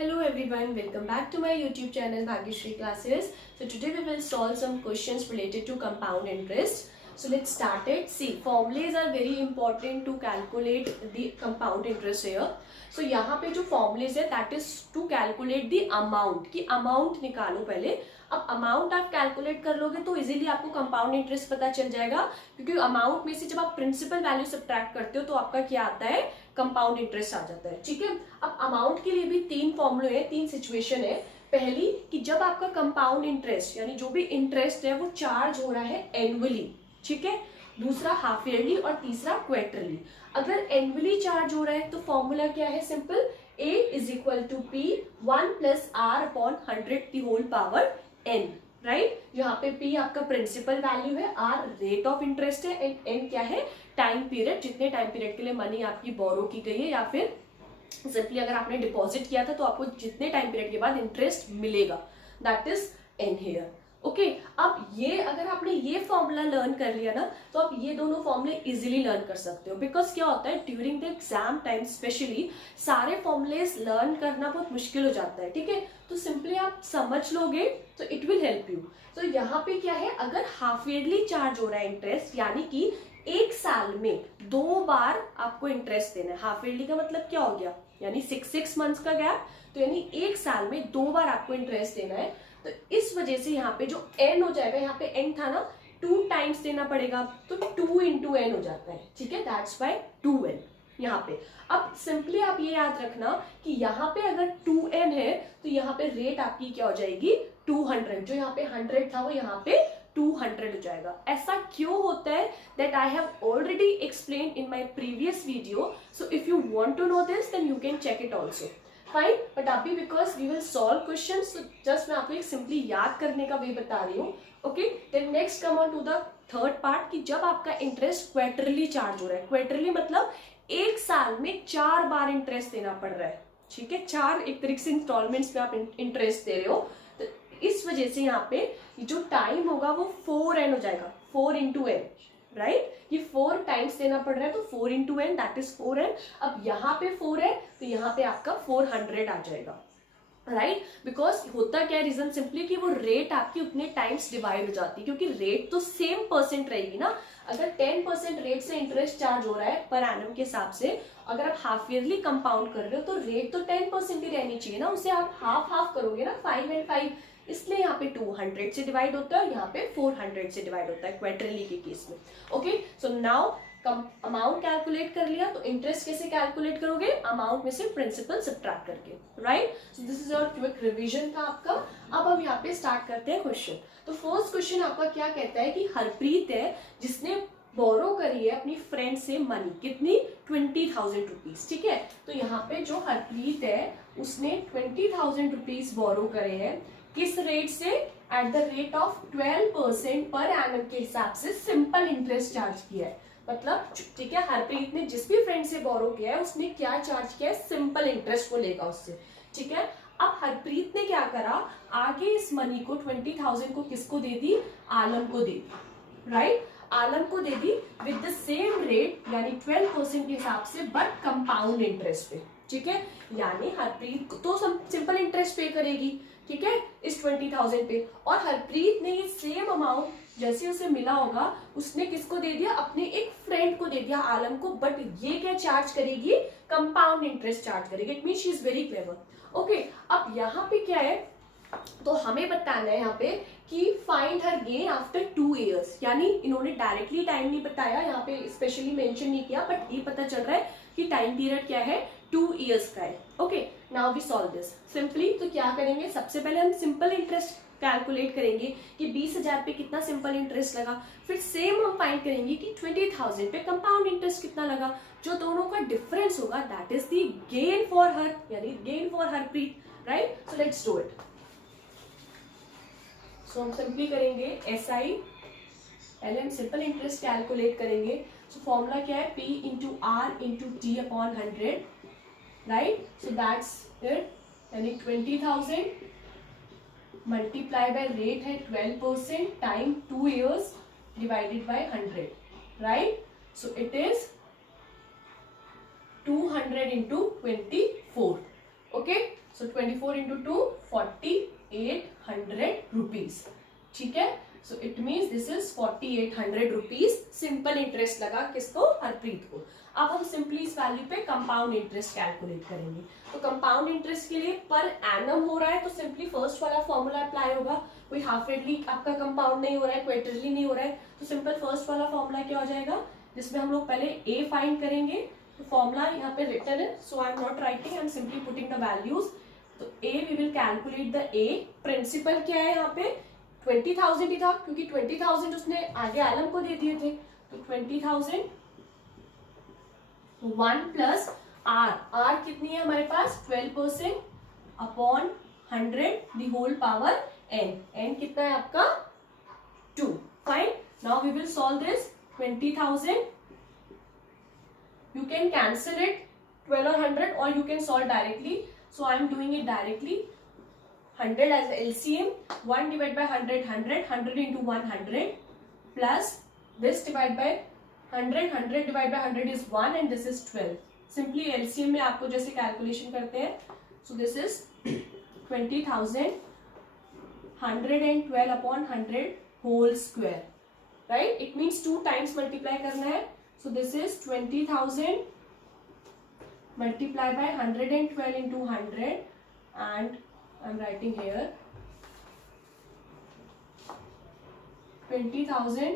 Hello everyone, welcome back to my YouTube channel Bhagyashree Classes. So today we will solve some questions related to compound interest. So let's start it. See, formulas are very important to calculate the compound interest here. So यहाँ पे जो formulas है that is to calculate the amount, कि amount निकालो पहले. अब amount आप calculate कर लोगे तो इजीली आपको कंपाउंड इंटरेस्ट पता चल जाएगा, क्योंकि अमाउंट में से जब आप प्रिंसिपल वैल्यू सब्ट्रैक्ट करते हो तो आपका क्या आता है, कंपाउंड इंटरेस्ट आ जाता है. ठीक है, अब अमाउंट के लिए भी तीन फॉर्मूले हैं, तीन सिचुएशन है. पहली कि जब आपका कंपाउंड इंटरेस्ट यानी जो भी इंटरेस्ट है वो चार्ज हो रहा है एनुअली. ठीक है, दूसरा हाफ ईयरली और तीसरा क्वार्टरली. अगर एनुअली चार्ज हो रहा है तो फॉर्मूला क्या है, simple, A is equal to P 1 plus R upon 100 the whole power N. Right, यहाँ पे P आपका प्रिंसिपल वैल्यू है, R रेट ऑफ इंटरेस्ट है एंड N क्या है, टाइम पीरियड, जितने टाइम पीरियड के लिए मनी आपकी बोरो की गई है या फिर सिंपली अगर आपने डिपॉजिट किया था तो आपको जितने टाइम पीरियड के बाद इंटरेस्ट मिलेगा, that is N here. Okay, अब ये अगर आपने ये फॉर्मूला लर्न कर लिया ना तो आप ये दोनों फॉर्मूले इजीली लर्न कर सकते हो. बिकॉज क्या होता है, during the exam time specially सारे फॉर्मूलेस लर्न करना बहुत मुश्किल हो जाता है. ठीक है, तो सिंपली आप समझ लोगे तो इट विल हेल्प यू. तो यहाँ पे क्या है, अगर हाफ ईयरली चार्ज हो रहा है इंटरेस्ट, यानी कि एक साल में 2 बार आपको इंटरेस्ट देना है. हाफ ईयरली का मतलब क्या हो गया, यानी 6 मंथ्स का गैप, तो यानी एक साल में 2 बार आपको इंटरेस्ट देना है. तो इस वजह से यहाँ पे जो n हो जाएगा, यहाँ पे n था ना, 2 टाइम्स देना पड़ेगा, तो 2 इंटू n हो जाता है. ठीक है, दैट्स वाई 2n यहाँ पे. अब सिंपली आप ये याद रखना कि यहाँ पे अगर 2n है तो यहाँ पे रेट आपकी क्या हो जाएगी, 200. जो यहाँ पे 100 था वो यहाँ पे 200 हो जाएगा. ऐसा क्यों होता है, that I have already explain in my previous video. So if you want to know this then you can check it also. Fine, but अभी because we will solve question, so just मैं आपको एक simply याद करने का वे बता रही हूँ. Okay, then next come on to the third part, कि जब आपका इंटरेस्ट क्वार्टरली चार्ज हो रहा है. क्वार्टरली मतलब एक साल में 4 बार इंटरेस्ट देना पड़ रहा है. ठीक है, 4 एक तरीके से इंस्टॉलमेंट्स में आप इंटरेस्ट दे रहे हो, तो इस वजह से यहाँ पे जो टाइम होगा वो 4n हो जाएगा, 4 इंटू n. राइट, ये 4 टाइम्स देना पड़ रहा है तो 4 into n that is 4n. अब यहाँ पे 4 है तो यहाँ पे आपका 400 आ जाएगा. राइट, बिकॉज होता क्या है, रीजन सिंपली कि वो रेट आपकी उतने टाइम्स डिवाइड हो जाती है, क्योंकि रेट तो सेम परसेंट रहेगी ना. अगर 10% रेट से इंटरेस्ट चार्ज हो रहा है पर एनम के हिसाब से, अगर आप हाफ ईयरली कंपाउंड कर रहे हो तो रेट तो 10% ही रहनी चाहिए ना, उसे आप हाफ हाफ करोगे ना, 5 and 5, इसलिए यहाँ पे 200 से डिवाइड होता है और यहाँ पे 400 से डिवाइड होता है क्वार्टरली के केस में. Okay, so now amount calculate कर लिया, तो इंटरेस्ट कैसे कैलकुलेट करोगे, अमाउंट में से प्रिंसिपल सब्ट्रैक्ट करके. Right, so this is your quick revision था आपका. अब हम यहाँ पे स्टार्ट करते हैं क्वेश्चन. तो फर्स्ट क्वेश्चन आपका क्या कहता है कि हरप्रीत है जिसने बोरो करी है अपनी फ्रेंड से मनी, कितनी, 20,000 रुपीज. ठीक है, तो यहाँ पे जो हरप्रीत है उसने 20,000 रुपीज बोरो करे हैं, किस रेट से, at the rate of 12% per annum के हिसाब से सिंपल इंटरेस्ट चार्ज किया है. मतलब ठीक है, हरप्रीत ने जिस भी फ्रेंड से बोरो किया है उसने क्या चार्ज किया है, सिंपल इंटरेस्ट को लेगा उससे. ठीक है, अब हरप्रीत ने क्या करा, आगे इस मनी को 20,000 को किसको दे दी, आलम को दे दी. राइट, आलम को दे दी विद द सेम रेट यानी 12% के हिसाब से, बट कंपाउंड इंटरेस्ट पे. ठीक है, यानी हरप्रीत तो सिंपल इंटरेस्ट पे करेगी. ठीक है, इस 20,000 पे, और हरप्रीत ने ये सेम अमाउंट जैसे उसे मिला होगा उसने किसको दे दिया, अपने एक फ्रेंड को दे दिया, आलम को, बट ये क्या चार्ज करेगी, कंपाउंड इंटरेस्ट चार्ज करेगी. It mean she is very clever. Okay, अब यहाँ पे क्या है, तो हमें बताना है यहाँ पे कि find her gain after 2 years. यानी इन्होंने डायरेक्टली टाइम नहीं बताया, यहाँ पे स्पेशली मेंशन नहीं किया, बट ये पता चल रहा है कि टाइम पीरियड क्या है, 2 years का है. Okay, now we solve this simply. तो क्या करेंगे, सबसे पहले हम सिंपल इंटरेस्ट कैलकुलेट करेंगे कि 20,000 पे कितना सिंपल इंटरेस्ट लगा. फिर सेम हम फाइंड करेंगे कि 20,000 पे कंपाउंड इंटरेस्ट कितना लगा. जो दोनों का डिफरेंस होगा that is the gain for her, यानी gain for Harpreet. Right, so let's do it. So हम सिंपली करेंगे SI, पहले हम सिंपल इंटरेस्ट कैलकुलेट करेंगे. सो फॉर्मूला क्या है, P into R into T upon 100. Right, so that's it, यानी 20,000 multiply by rate है 12% time 2 years divided by 100. Right, so it is 200 into 24. Okay, so 24 into 2 4800 rupees. ठीक है, so it means this is 4800 rupees. Simple interest लगा किसको? हरप्रीत को. अब हम simply इस वैल्यू पे कंपाउंड इंटरेस्ट कैलकुलेट करेंगे. तो कंपाउंड इंटरेस्ट के लिए पर एनम हो रहा है तो सिंपली फर्स्ट वाला फॉर्मूला अप्लाई होगा. कोई हाफ ईयरली आपका कंपाउंड नहीं हो रहा है, क्वार्टरली नहीं हो रहा है, तो सिंपल फर्स्ट वाला फॉर्मूला क्या हो जाएगा, जिसमें हम लोग पहले ए फाइंड करेंगे. तो फॉर्मूला यहाँ पे रिटन है, so I am not writing, I am simply putting the values. तो A we will calculate the A. Principal क्या है यहाँ पे? 20,000 ही था, क्योंकि 20,000 उसने आगे आलम को दे दिए थे. तो 20,000 1 प्लस आर. आर कितनी है हमारे पास? 12% upon 100 the whole power N. N कितना है आपका? 2. Fine. Now we will solve this. 20,000 you can cancel it 12 or 100 or you can solve directly. So I am doing it directly. 100 as the LCM. 1 divided by 100 100. 100 into 100 plus this divided by 100. 100 divided by 100 is 1 and this is 12. Simply LCM में आपको जैसे calculation करते हैं. So this is 20,000 112 upon 100 whole square. Right? It means 2 times multiply करना है. So this is 20,000 multiplied by 112 into 100 and I am writing here 20,000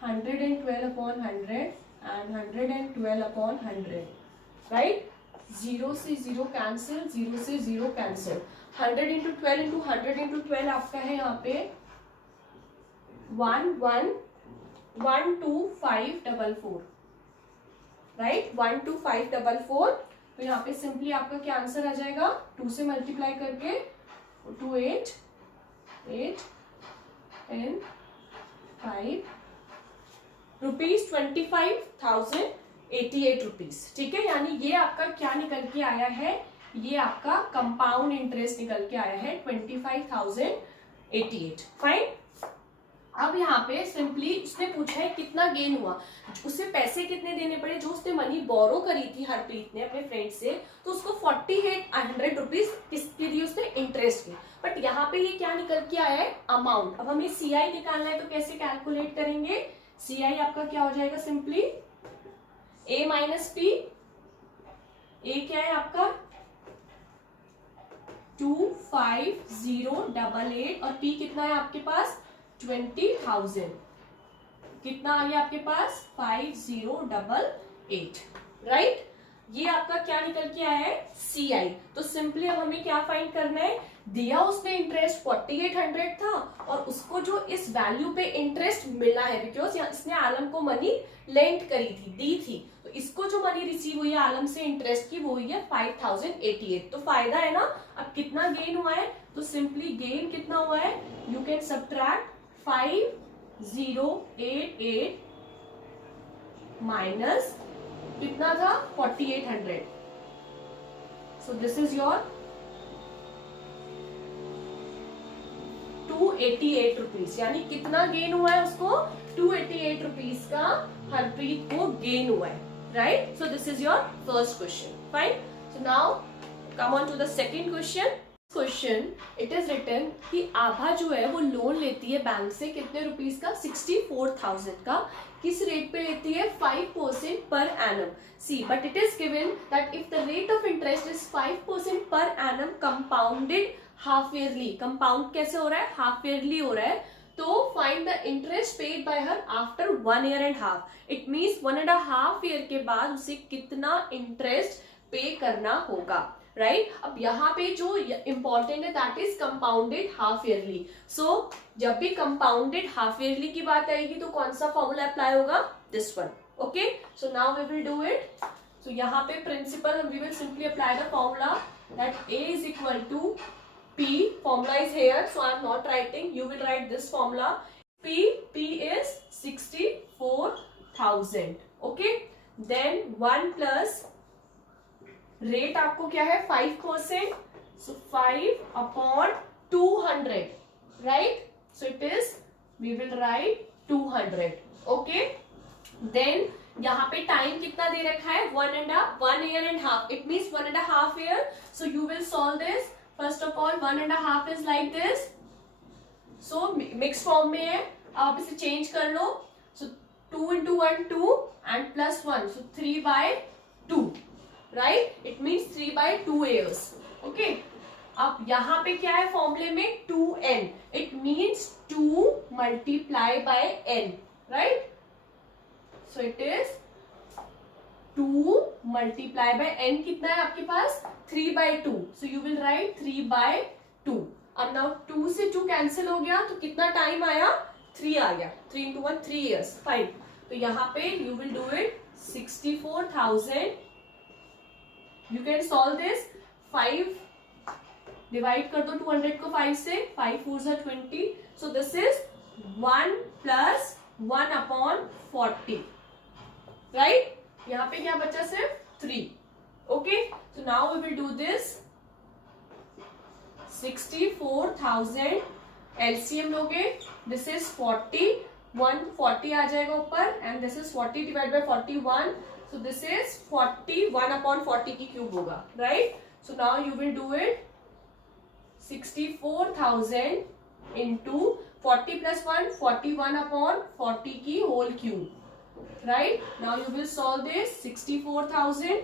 112 upon 100 and 112 upon 100. Right? 0 से 0 cancel, 0 से 0 cancel. 100 into 12 into 100 into 12 आपका है यहाँ पे 12544. Right, 12544. तो यहाँ पे सिंपली आपका क्या आंसर आ जाएगा? 2 से मल्टीप्लाई करके 2 8 8 10 5 रुपीज 25,088 रुपीज. ठीक है, यानी ये आपका क्या निकल के आया है? ये आपका कंपाउंड इंटरेस्ट निकल के आया है 25,088. फाइन. अब यहाँ पे सिंपली उसने पूछा है कितना गेन हुआ, उसे पैसे कितने देने पड़े. जो उसने मनी बोरो करी थी हरप्रीत ने अपने फ्रेंड से, तो उसको 4800 रुपीज किसके दिए उसने? इंटरेस्ट के. बट यहाँ पे ये क्या निकल के आया है? अमाउंट. अब हमें सीआई निकालना है तो कैसे कैलकुलेट करेंगे? सीआई आपका क्या हो जाएगा? सिंपली ए माइनस पी. ए क्या है आपका? 25088 और पी कितना है आपके पास? 20,000. कितना आ गया आपके पास? 5088. राइट, ये आपका क्या निकल के आया है? सीआई. तो सिंपली अब हमें क्या फाइंड करना है? दिया उसने इंटरेस्ट 4800 था और उसको जो इस वैल्यू पे इंटरेस्ट मिला है, बिकॉज इसने आलम को मनी लेंट करी थी, दी थी, तो इसको जो मनी रिसीव हुई है आलम से इंटरेस्ट की, वो हुई है 5088. तो फायदा है ना. अब कितना गेन हुआ है? तो सिंपली गेन कितना हुआ है? यू कैन सब्ट्रैक्ट 5088 माइनस कितना था? 4800. सो दिस इज योर 288 रुपीज. यानी कितना गेन हुआ है उसको? 288 रुपीज का हरप्रीत को गेन हुआ है. Right, so this is your first question. Fine. So now come on to the second question. Question it is written कि आभा जो है वो लोन लेती है बैंक से कितने रुपीज का? 64,000 का. किस रेट पे लेती है? 5% per annum. See, but it is given that if the rate of interest is 5% per annum compounded half yearly. Compound कैसे हो रहा है? हाफ ईयरली हो रहा है. तो find the interest paid by her after 1 year and half. It means 1.5 year के बाद उसे कितना इंटरेस्ट पे करना होगा. राइट, अब यहाँ पे जो इंपॉर्टेंट है that is compounded half yearly. So जब भी कंपाउंडेड हाफ ईयरली की बात आएगी तो कौन सा फॉर्मूला अप्लाई होगा? This one. Okay, so now we will do it. So यहाँ पे principal we will simply apply the formula that A is equal to P. Formula is here, so I am not writing. You will write this formula. P is 64,000. Okay. Then 1 plus rate आपको क्या है? 5%. So 5 upon 200. Right? So it is, we will write 200. Okay. Then यहाँ पे time कितना दे रखा है 1 year and half, it means 1.5 year. So you will solve this. First of all 1.5 is like this. So mixed form में है, आप इसे change कर लो. So 2 into 1 2 and plus 1, so 3/2, right? It means 3/2 years. Okay. अब यहाँ पे क्या है फॉर्मूले में 2n, it means 2 multiply by n, right? So it is 2 multiply by n कितना है आपके पास 3/2. So you will write 3/2. अब now 2 से 2 कैंसिल हो गया तो कितना टाइम आया 3 आ गया. 3 into 1 3 years. Fine. तो यहाँ पे you will do it 64,000. You can solve this. 5 divide कर दो 200 को 5 से. 5 4s are 20. So this is 1 plus 1/40. Right? यहाँ पे क्या बचा सिर्फ 3. Okay? So now we will do this. 64,000 LCM लोगे. This is 40. 140 आ जाएगा ऊपर and this is 40 divided by 41. So this is 40. 1/40 की क्यूब होगा. Right? So now you will do it. 64,000 into 40 plus 1 41/40 की whole cube. Right? Now you will solve this. 64,000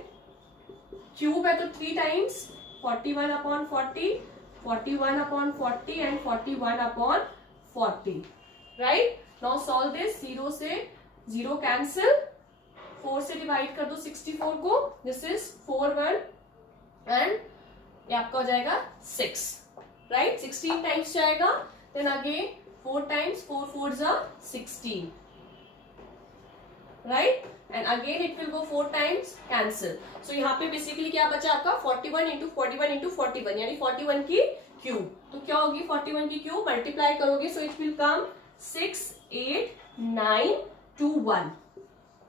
cube है तो 3 times 41/40, 41/40 and 41/40. Right? Now solve this. 0 से 0 cancel. 4 से divide कर दो 64 को. This is 4 1 and ये आपका हो जाएगा 6. Right? 16 times जाएगा. Then again 4 times 4 4s are 16. Right? And again it will go 4 times cancel. So यहाँ पे basically क्या बचा आपका 41 into 41 into 41 यानी 41 की क्यूब. तो क्या होगी 41 की क्यूब मल्टीप्लाई करोगे so it will come 68921.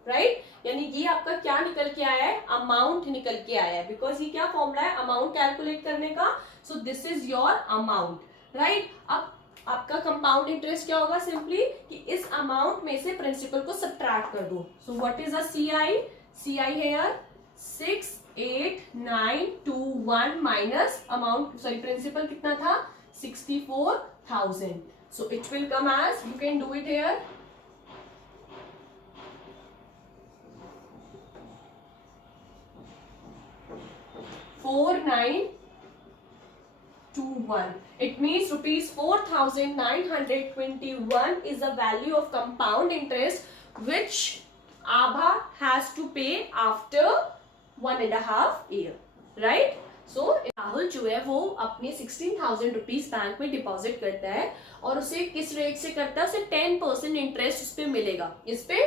Right? यानी ये आपका क्या निकल के आया है अमाउंट निकल के आया है बिकॉज ये क्या फॉर्मूला है अमाउंट कैलकुलेट करने का. सो this is your amount. Right? अब आपका कंपाउंड इंटरेस्ट क्या होगा सिंपली कि इस अमाउंट में से प्रिंसिपल को सब्ट्रैक्ट कर दो. So what is a CI. CI है यार 68921 माइनस अमाउंट सॉरी प्रिंसिपल कितना था 64,000. So it will come as you can do it here 4921. It means rupees 4,921 is the value of compound interest which Abha has to pay after 1.5 year. Right? So Rahul जो है वो अपने 16,000 rupees bank में deposit करता है और उसे किस रेट से करता है उसे 10% इंटरेस्ट उस पे मिलेगा. इस पे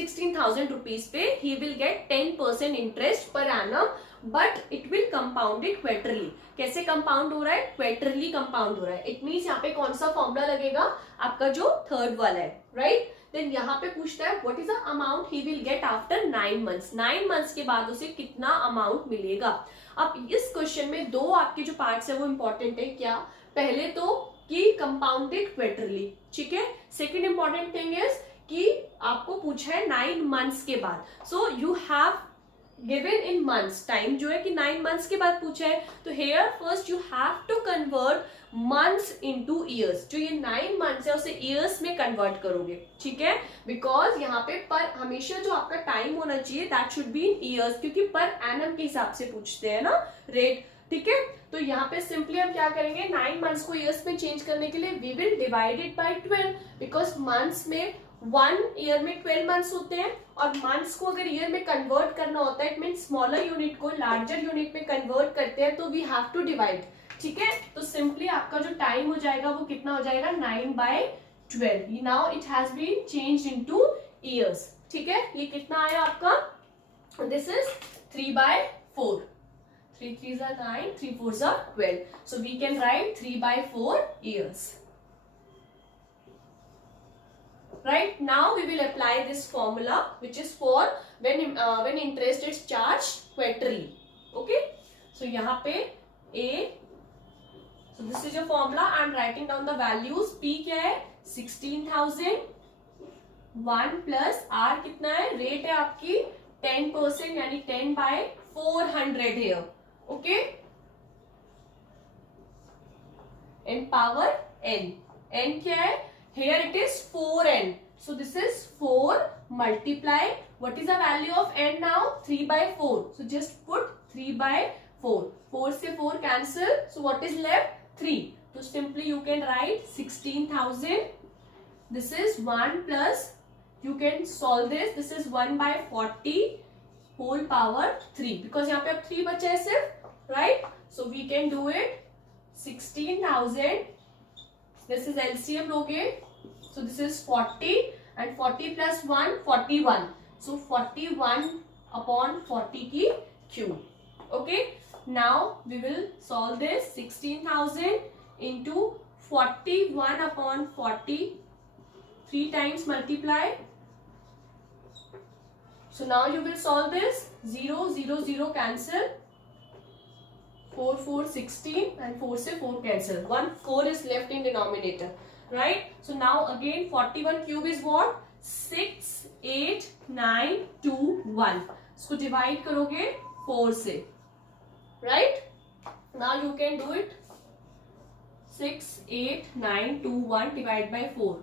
16,000 रुपीज पे he will get 10% interest per annum but it will compounded quarterly. कैसे कंपाउंड हो रहा है क्वार्टरली कंपाउंड हो रहा है. इट मीन्स यहाँ पे कौन सा फॉर्मूला लगेगा आपका जो थर्ड वाला है. राइट? देन यहाँ पे पूछता है what is the amount he will get after 9 months. 9 months के बाद उसे कितना अमाउंट मिलेगा. अब इस क्वेश्चन में दो आपके जो पार्ट्स है वो इंपॉर्टेंट है. क्या? पहले तो कि कंपाउंडेड क्वार्टरली. ठीक है. सेकेंड इंपॉर्टेंट थिंग इज कि आपको पूछा है 9 months के बाद. So you have given in months. Time जो है कि 9 months के बाद पूछा है तो here first you have to convert months into years. जो ये 9 months है उसे years में convert करोगे. ठीक है. बिकॉज यहाँ पे पर हमेशा जो आपका टाइम होना चाहिए that should be in years क्योंकि पर annum के हिसाब से पूछते हैं ना रेट. ठीक है. तो यहाँ पे सिंपली हम क्या करेंगे 9 months को years में चेंज करने के लिए we will divide it by 12 because months में 1 ईयर में 12 मंथ्स होते हैं और मंथ्स को अगर ईयर में कन्वर्ट करना होता है इट मीन स्मॉलर यूनिट को लार्जर यूनिट में कन्वर्ट करते हैं तो वी हैव टू डिवाइड. ठीक है. तो सिंपली आपका जो टाइम हो जाएगा वो कितना हो जाएगा 9/12. Now it has been changed into years. ठीक है. ये कितना आया आपका this is 3/4. 3 3s are 9, 3 4s are 12. So we can write 3/4 years. Right? Now we will apply this formula which is for when interest is charged quarterly. Okay? So यहाँ पे A. So this is your formula. I am writing down the values. P क्या है 16,000 1 plus are कितना है, rate है आपकी 10% यानी 10/400 here. Okay, and power n. n क्या है, here it is 4n, so this is 4 multiply, what is the value of n now, 3/4, so just put 3/4, 4 से 4 cancel, so what is left, 3, so simply you can write 16,000. This is 1 plus, you can solve this is 1/40 whole power 3, because यहाँ पे अब 3 बचा है सिर्फ, right, so we can do it 16,000, this is LCM लोगे, so this is 40 and 40 plus 1 41, so 41/40 की cube. Okay, now we will solve this 16,000 into 41/40, 3 times multiply, so now you will solve this, 0 0 0 cancel, 4 4 16 and 4 से 4 cancel, 1 4 is left in denominator, right, so now again 41 cube is what, 68921, इसको divide करोगे 4 से, right, now you can do it, 68921 divided by 4,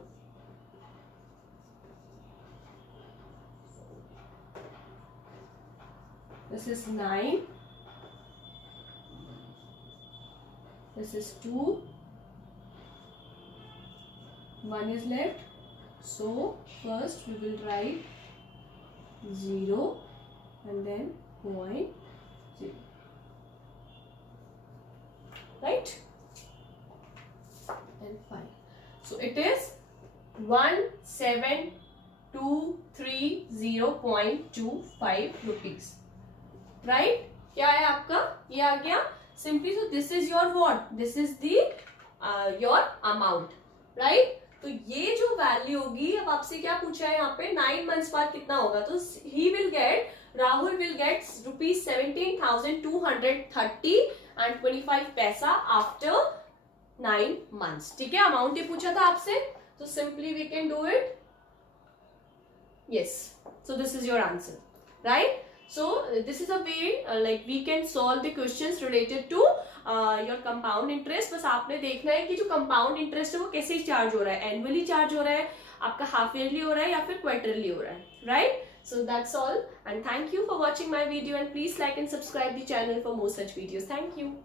this is 9, this is 2, 1 is left, so first we will write 0 and then 0.0, right, and 5, so it is 17,230.25 rupees, right, क्या है आपका, ये आ गया simply, so this is your what, this is the your amount, right, तो ये जो value होगी, अब आपसे क्या पूछा है यहाँ पे 9 months बाद कितना होगा, तो he will get, Rahul will get rupees 17,230 and 25 पैसा after 9 months, ठीक है, अमाउंट ही पूछा था आपसे, तो simply we can do it, yes, so this is your answer, right, so this is a way like we can solve the questions related to your compound interest. बस आपने देखना है कि जो compound interest है वो कैसे चार्ज हो रहा है, एनुअली चार्ज हो रहा है, आपका हाफ ईयरली हो रहा है या फिर क्वार्टरली हो रहा है, right, so that's all and thank you for watching my video and please like and subscribe the channel for more such videos. Thank you.